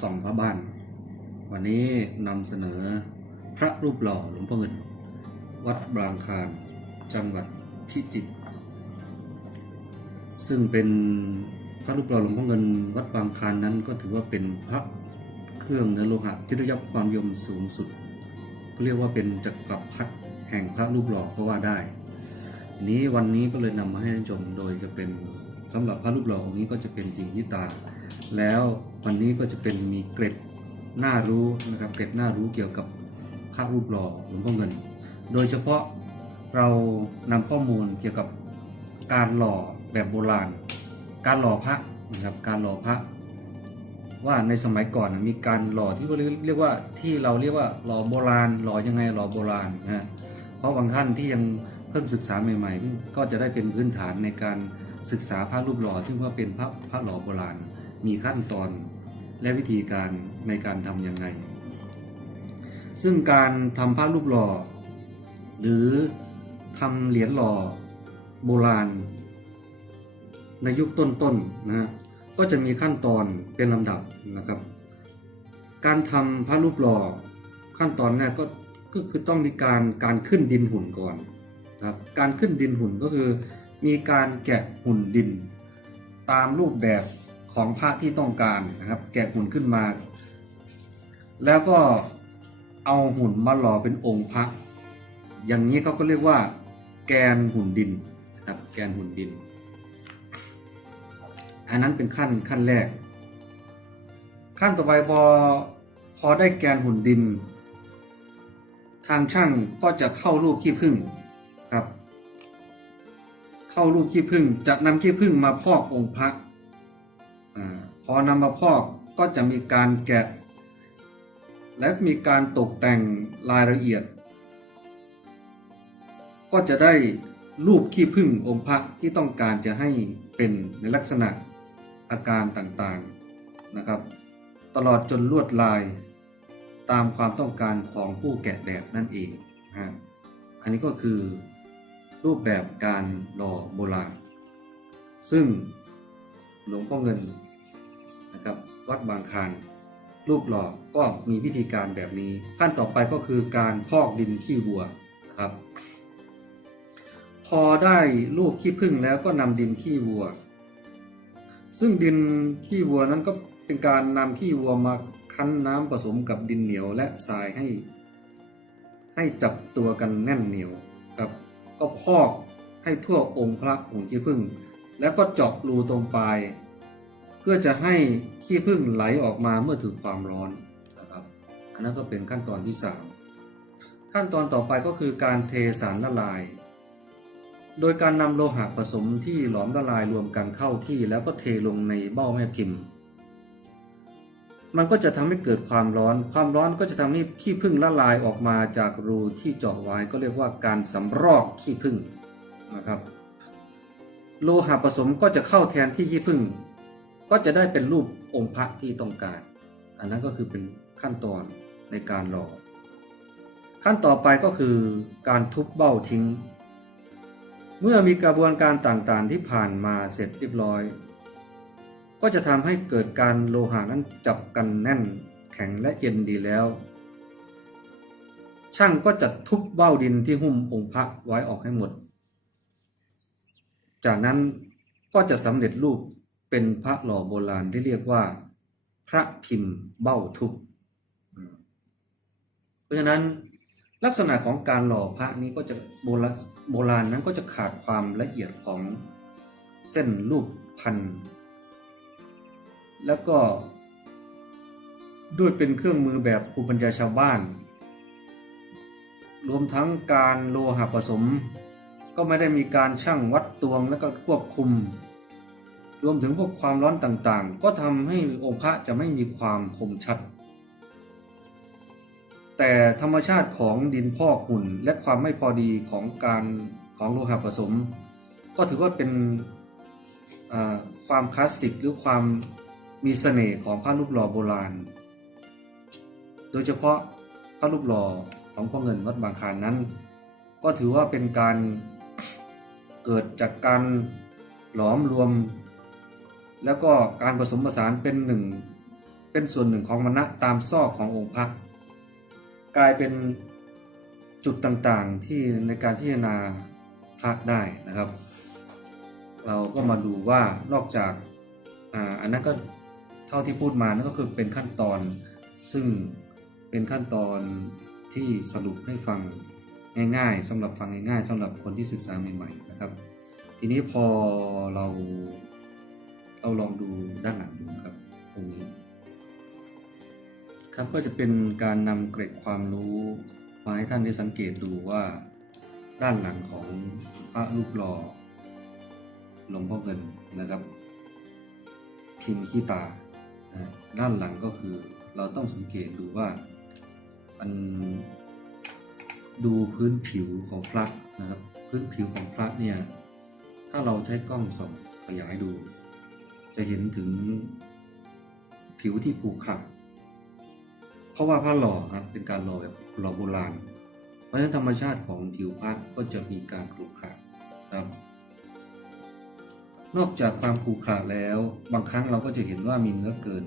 ส่องพระบ้าน วันนี้นำเสนอพระรูปหล่อหลวงพ่อเงิน วัดบางคารจังหวัดพิจิตรซึ่งเป็นพระรูปหล่อหลวงพ่อเงิน วัดบางคารนั้นก็ถือว่าเป็นพระเครื่องเนื้อโลหะที่ได้รับความยมสูงสุดก็เรียกว่าเป็นจักรพรรดิแห่งพระรูปหล่อก็ว่าได้นี้วันนี้ก็เลยนำมาให้ท่านชมโดยจะเป็นสำหรับพระรูปหล่อองค์นี้ก็จะเป็นหญิงยิตา แล้ววันนี้ก็จะเป็นมีเกร็ดน่ารู้นะครับเกร็ดน่ารู้เกี่ยวกับพระรูปหล่อหลวงพ่อเงิน โดยเฉพาะเรานำข้อมูลเกี่ยวกับการหล่อแบบโบราณ การหล่อพระนะครับการหล่อพระ ว่าในสมัยก่อนมีการหล่อที่เรียกว่าที่เราเรียกว่าหล่อโบราณหล่อยังไงหล่อโบราณนะฮะเพราะบางท่านที่ยังเพิ่งศึกษาใหม่ ๆ ก็จะได้เป็นพื้นฐานในการศึกษาพระรูปหล่อที่ว่าเป็นพระพระหล่อโบราณ มีขั้นตอนและวิธีการในการทำยังไง ซึ่งการทำพระรูปหล่อ หรือทำเหรียญหล่อโบราณ ในยุคต้นๆนะฮะก็จะมีขั้นตอนเป็นลำดับนะครับ การทำพระรูปหล่อขั้นตอนแรกก็ก็คือต้องมีการการขึ้นดินหุ่นก่อนนะครับการขึ้นดินหุ่นก็คือมีการแกะหุ่นดิน ตามรูปแบบ ของพระที่ต้องการนะครับ แกะหุ่นขึ้นมา แล้วก็เอาหุ่นมาหล่อเป็นองค์พระอย่างนี้เขาก็เรียกว่า แกนหุ่นดินนะครับแกนหุ่นดิน อันนั้นเป็นขั้นขั้นแรก ขั้นต่อไปพอพอได้แกนหุ่นดิน ทางช่างก็จะเข้ารูปขี้ผึ้งครับ เข้ารูปขี้ผึ้งจะนำขี้ผึ้งมาพอกองค์พระ อพอนำมาพอกก็จะมีการแกะ และมีการตกแต่งรายละเอียด ก็จะได้รูปขี้ผึ้งองค์พระที่ต้องการจะให้เป็นในลักษณะอาการต่างๆนะครับ ตลอดจนลวดลายตามความต้องการของผู้แกะแบบนั่นเองฮะอันนี้ก็คือรูปแบบการหล่อโบราณ ซึ่งหลวงพ่อเงิน นะครับ วัดบางคารรูปหล่อก็มีวิธีการแบบนี้ ขั้นต่อไปก็คือการพอกดินขี้วัวนะครับ พอได้รูปขี้ผึ้งแล้วก็นำดินขี้วัว ซึ่งดินขี้วัวนั้นก็เป็นการนำขี้วัวมาคั้นน้ำผสมกับดินเหนียวและทรายให้ ให้จับตัวกันแน่นเหนียวครับ ก็พอกให้ทั่วองค์พระหุ่นขี้ผึ้งแล้วก็เจาะรูตรงปลาย พื่อจะให้ขี้ผึ้งไหลออกมาเมื่อถึงความร้อนนะครับอันนั้นก็เป็นขั้นตอนที่ 3 ขั้นตอนต่อไปก็คือการเทสารละลาย โดยการนำโลหะผสมที่หลอมละลายรวมกันเข้าที่แล้วก็เทลงในเบ้าแม่พิมพ์ มันก็จะทำให้เกิดความร้อน ความร้อนก็จะทำให้ขี้ผึ้งละลายออกมาจากรูที่เจาะไว้ก็เรียกว่าการสำรอกขี้ผึ้งนะครับ โลหะผสมก็จะเข้าแทนที่ขี้ผึ้ง ก็จะได้เป็นรูปองค์พระที่ต้องการ อันนั้นก็คือเป็นขั้นตอนในการหล่อขั้นต่อไปก็คือการทุบเบ้าทิ้ง เมื่อมีกระบวนการต่างๆที่ผ่านมาเสร็จเรียบร้อย ก็จะทำให้เกิดการโลหะนั้นจับกันแน่นแข็งและเย็นดีแล้ว ช่างก็จะทุบเบ้าดินที่หุ้มองค์พระไว้ออกให้หมด จากนั้นก็จะสำเร็จรูป เป็นพระหล่อโบราณที่เรียกว่า พระพิมพ์เบ้าทุบเพราะฉะนั้นลักษณะของการหล่อพระนี้ก็จะโบราณโบราณนั้นก็จะขาดความละเอียดของเส้นรูปพันแล้วก็ด้วยเป็นเครื่องมือแบบภูมิปัญญาชาวบ้าน รวมทั้งการโลหะผสม ก็ไม่ได้มีการชั่งวัดตวงและก็ควบคุม รวมถึงพวกความร้อนต่างๆ ก็ทำให้องค์พระจะไม่มีความคมชัด แต่ธรรมชาติของดินพอกหุ่นและความไม่พอดีของการของโลหะผสม ก็ถือว่าเป็นความคลาสสิกหรือความมีเสน่ห์ของพระรูปหล่อโบราณ โดยเฉพาะพระรูปหล่อของพ่อเงินวัดบางคานนั้น ก็ถือว่าเป็นการเกิดจากการหลอมรวม แล้วก็การผสมผสานเป็นหนึ่งเป็นส่วนหนึ่งของมณะตามซอกขององค์พระกลายเป็นจุดต่างๆที่ในการพิจารณาพระได้นะครับ เราก็มาดูว่านอกจากอ,อันนั้นก็เท่าที่พูดมานั่นก็คือเป็นขั้นตอนซึ่งเป็นขั้นตอนที่สรุปให้ฟังง่ายๆสำหรับฟังง่ายๆสำหรับคนที่ศึกษาใหม่ๆนะครับ ทีนี้พอเรา เราลองดูด้านหลังดูครับตรงนี้ ครับก็จะเป็นการนำเกร็ดความรู้มาให้ท่านได้สังเกตดูว่า ด้านหลังของพระรูปหล่อหลวงพ่อเงินนะครับ พิมพ์ขี้ตาด้านหลังก็คือเราต้องสังเกตดูว่ามันดูพื้นผิวของพระนะครับ พื้นผิวของพระเนี่ย ถ้าเราใช้กล้องส่องขยายดู จะเห็นถึงผิวที่ขรุขระเพราะว่าพระหล่อครับเป็นการหล่อแบบหล่อโบราณ เพราะฉะนั้นธรรมชาติของผิวพระก็จะมีการขรุขระครับ นอกจากความขรุขระแล้ว บางครั้งเราก็จะเห็นว่ามีเนื้อเกิน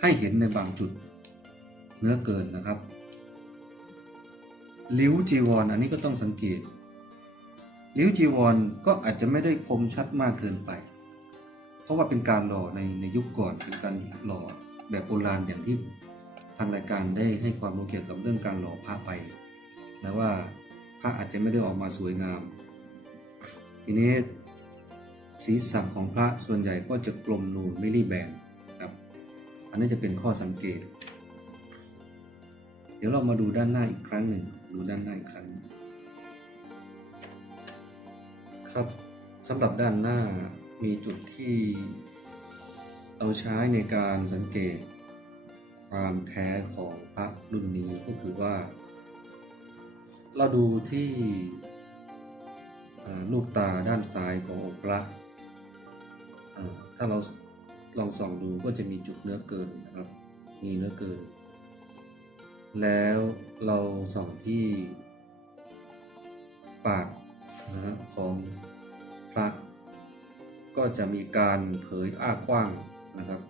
ให้เห็นในบางจุดเนื้อเกินนะครับลิ้วจีวรออันนี้ก็ต้องสังเกตลิ้วจีวรก็อาจจะไม่ได้คมชัดมากเกินไป เพราะว่าเป็นการหล่อในในยุคก่อนเป็นการหล่อแบบโบราณอย่างที่ทางรายการได้ให้ความรู้เกี่ยวกับเรื่องการหล่อพระไปนะว่าพระอาจจะไม่ได้ออกมาสวยงาม ทีนี้ศีรษะของพระส่วนใหญ่ก็จะกลมนูนไม่รีบแบนครับ อันนี้จะเป็นข้อสังเกต เดี๋ยวเรามาดูด้านหน้าอีกครั้งหนึ่งดูด้านหน้าอีกครั้งหนึ่งครับสำหรับด้านหน้า มีจุดที่เราใช้ในการสังเกตความแท้ของพระรุ่นนี้ก็คือว่า เราดูที่ลูกตาด้านซ้ายขององค์พระถ้าเราลองส่องดูก็จะมีจุดเนื้อเกินนะครับ มีเนื้อเกิน แล้วเราส่องที่ปากนะของพระ ก็จะมีการเผยอ้ากว้างนะครับ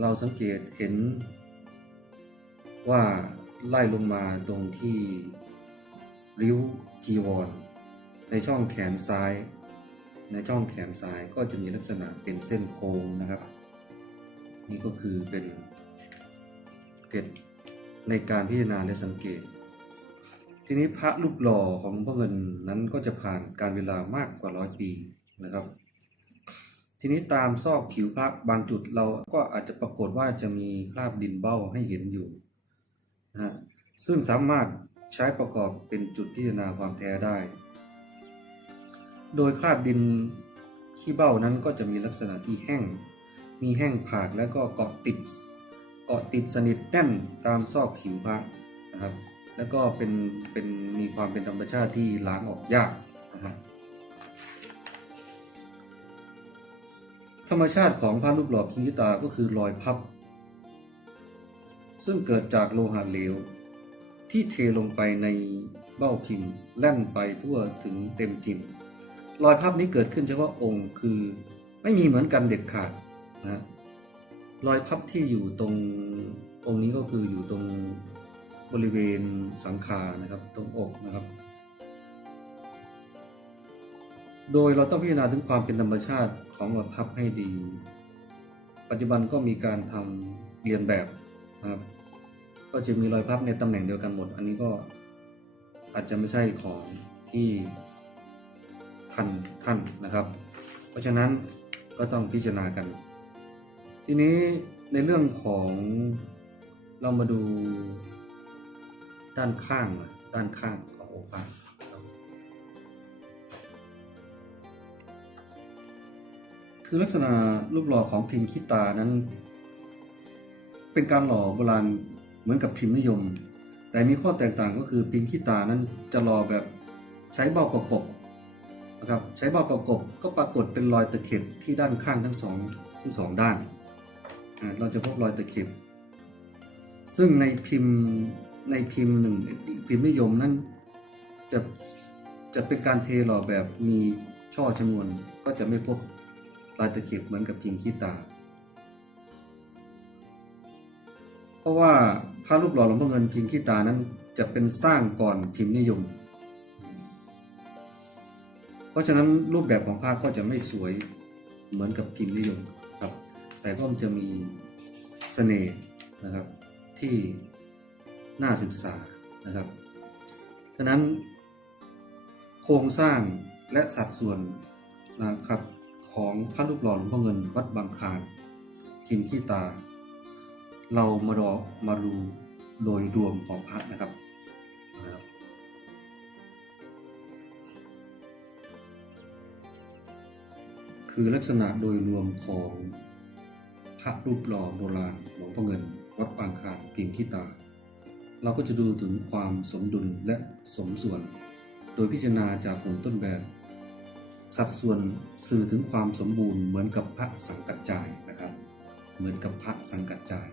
เราสังเกตเห็น ว่าไล่ลงมาตรงที่ริ้วจีวร ในช่องแขนซ้าย ในช่องแขนซ้ายก็จะมีลักษณะเป็นเส้นโค้งนะครับ นี่ก็คือเป็นเกร็ดในการพิจารณาและสังเกต ทีนี้พระรูปหล่อของพระเงินนั้นก็จะผ่านการเวลามากกว่าร้อยปี นะครับ ทีนี้ตามซอกผิวพระบางจุดเราก็อาจจะปรากฏว่าจะมีคราบดินเบ้าให้เห็นอยู่นะฮะซึ่งสามารถใช้ประกอบเป็นจุดพิจารณาความแท้ได้ โดยคราบดินขี้เบ้านั้นก็จะมีลักษณะที่แห้ง มีแห้งผากแล้วก็เกาะติด เกาะติดสนิทแน่นตามซอกผิวพระนะครับ แล้วก็เป็นเป็นมีความเป็นธรรมชาติที่ล้างออกยากนะครับ ธรรมชาติของพระรูปหล่อพิมพิตาก็คือรอยพับ ซึ่งเกิดจากโลหะเหลว ที่เทลงไปในเบ้าพิมพ์แล่นไปทั่วถึงเต็มพิมพ์ รอยพับนี้เกิดขึ้นเฉพาะองค์คือไม่มีเหมือนกันเด็ดขาดนะรอยพับที่อยู่ตรงองค์นี้ก็คืออยู่ตรงบริเวณสังขานะครับ ตรงอกนะครับ โดยเราต้องพิจารณาถึงความเป็นธรรมชาติของรอยพับให้ดี ปัจจุบันก็มีการทำเรียนแบบนะครับก็จะมีรอยพับในตำแหน่งเดียวกันหมด อันนี้ก็อาจจะไม่ใช่ของที่ทันท่านนะครับ เพราะฉะนั้นก็ต้องพิจารณากัน ทีนี้ในเรื่องของเรามาดูด้านข้างน่อยด้านข้างของโองค์พ คือลักษณะรูปหล่อของพิมพ์ขี้ตานั้น เป็นการหล่อโบราณเหมือนกับพิมพ์นิยม แต่มีข้อแตกต่างก็คือพิมพ์ขี้ตานั้นจะหล่อแบบใช้เบ้าประกบนะครับใช้เบ้าประกบก็ปรากฏเป็นรอยตะเข็บที่ด้านข้างทั้งสองทั้งสองด้าน เราจะพบรอยตะเข็บซึ่งในพิมพ์ในพิมพ์หนึ่งพิมพ์นิยมนั้นจะจะเป็นการเทหล่อแบบมีช่อชนวนก็จะไม่พบ รอยตะเข็บเหมือนกับพิมพ์ขี้ตาราะว่าพระรูปหล่อหลวงพ่อเงินพิมพ์ขี้ตานั้นจะเป็นสร้างก่อนพิมพ์นิยม เพราะฉะนั้นรูปแบบของภาพก็จะไม่สวยเหมือนกับพิมพ์นิยมครับ แต่ก็จะมีเสน่ห์นะครับที่น่าศึกษานะครับฉะนั้นโครงสร้างและสัดส่วนนะครับ ของพระรูปหล่อหลวงพ่อเงินวัดบางคลานพิมพ์ขี้ตา เรามารอมาดูโดยรวมของพระนะครับนะครับ คือลักษณะโดยรวมของพระรูปหล่อโบราณหลวงพ่อเงิน วัดปางคานพิมพ์ขี้ตา เราก็จะดูถึงความสมดุลและสมส่วน โดยพิจารณาจากผลต้นแบบ สัดส่วนสื่อถึงความสมบูรณ์เหมือนกับพระสังกัจจายนะครับ เหมือนกับพระสังกัจจาย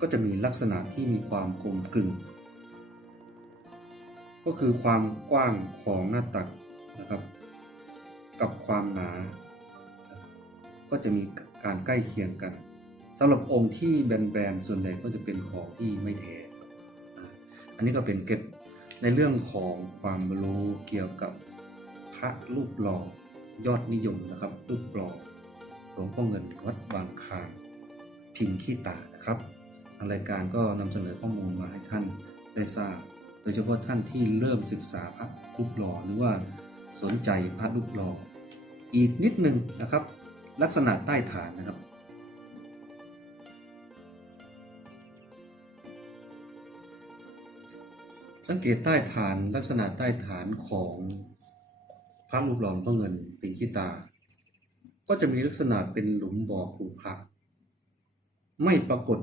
ก็จะมีลักษณะที่มีความกลมกลึงก็คือความกว้างของหน้าตักนะครับ กับความหนา ก็จะมีการใกล้เคียงกันสำหรับองค์ที่แบนๆส่วนใหญ่ก็จะเป็นของที่ไม่แท้อ่าอันนี้ก็เป็นเก็บในเรื่องของความรู้เกี่ยวกับ พระรูปหล่อยอดนิยมนะครับ รูปหล่อหลวงพ่อเงินวัดบางคานพิมพ์ขี้ตานะครับทางรายการก็นำเสนอข้อมูลมาให้ท่านได้ทราบ โดยเฉพาะท่านที่เริ่มศึกษาพระรูปหล่อหรือว่าสนใจพระรูปหล่ออีกนิดหนึ่งนะครับ ลักษณะใต้ฐานนะครับ สังเกตใต้ฐานลักษณะใต้ฐานของ พระรูปหล่อหลวงพ่อเงินเป็นขี้ตา ก็จะมีลักษณะเป็นหลุมบ่อผุพระไม่ปรากฏ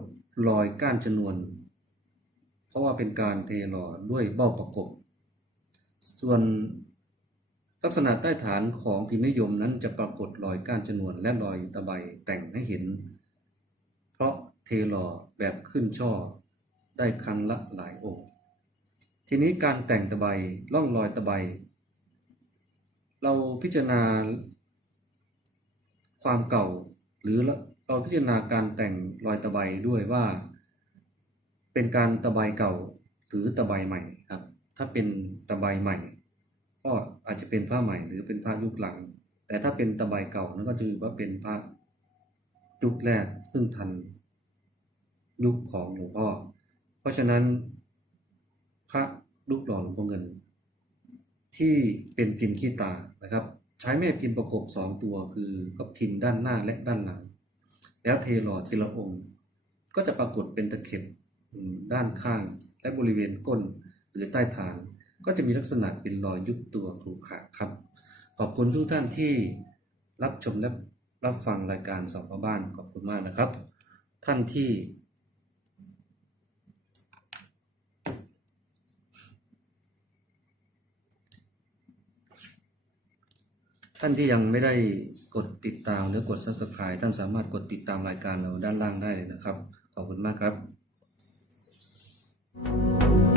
รอยก้านชนวน เพราะว่าเป็นการเทหล่อด้วยเบ้าประกบ ส่วนลักษณะใต้ฐานของพิมพ์นิยมนั้นจะปรากฏรอยก้านชนวนและรอยตะไบแต่งให้เห็น เพราะเทหล่อแบบขึ้นช่อได้คันละหลายองค์ ทีนี้การแต่งตะไบร่องรอยตะไบ เราพิจารณา ความเก่า หรือเราพิจารณาการแต่งรอยตะไบด้วยว่า เป็นการตะไบเก่าหรือตะไบใหม่ครับ ถ้าเป็นตะไบใหม่ ก็อาจจะเป็นผ้าใหม่หรือเป็นผ้ายุคหลัง แต่ถ้าเป็นตะไบเก่านั่นก็ถือว่าเป็นผ้ายุคแรกซึ่งทันยุคของหลวงพ่อ เพราะฉะนั้นพระลูกหล่อหลวงพ่อเงิน ที่เป็นพิมพ์ขี้ตานะครับ ใช้แม่พิมพ์ประกบสองตัวคือก็พิมพ์ด้านหน้าและด้านหลัง แล้วเทหล่อทีละองค์ ก็จะปรากฏเป็นตะเข็บด้านข้างและบริเวณก้นหรือใต้ฐาน ก็จะมีลักษณะเป็นรอยยุบตัวครุขระครับ ขอบคุณทุกท่านที่รับชมและรับฟังรายการสอบพระบ้านขอบคุณมากนะครับ ท่านที่ ท่านที่ยังไม่ได้กดติดตามหรือกด subscribe ท่านสามารถกดติดตามรายการเราด้านล่างได้เลยนะครับ ขอบคุณมากครับ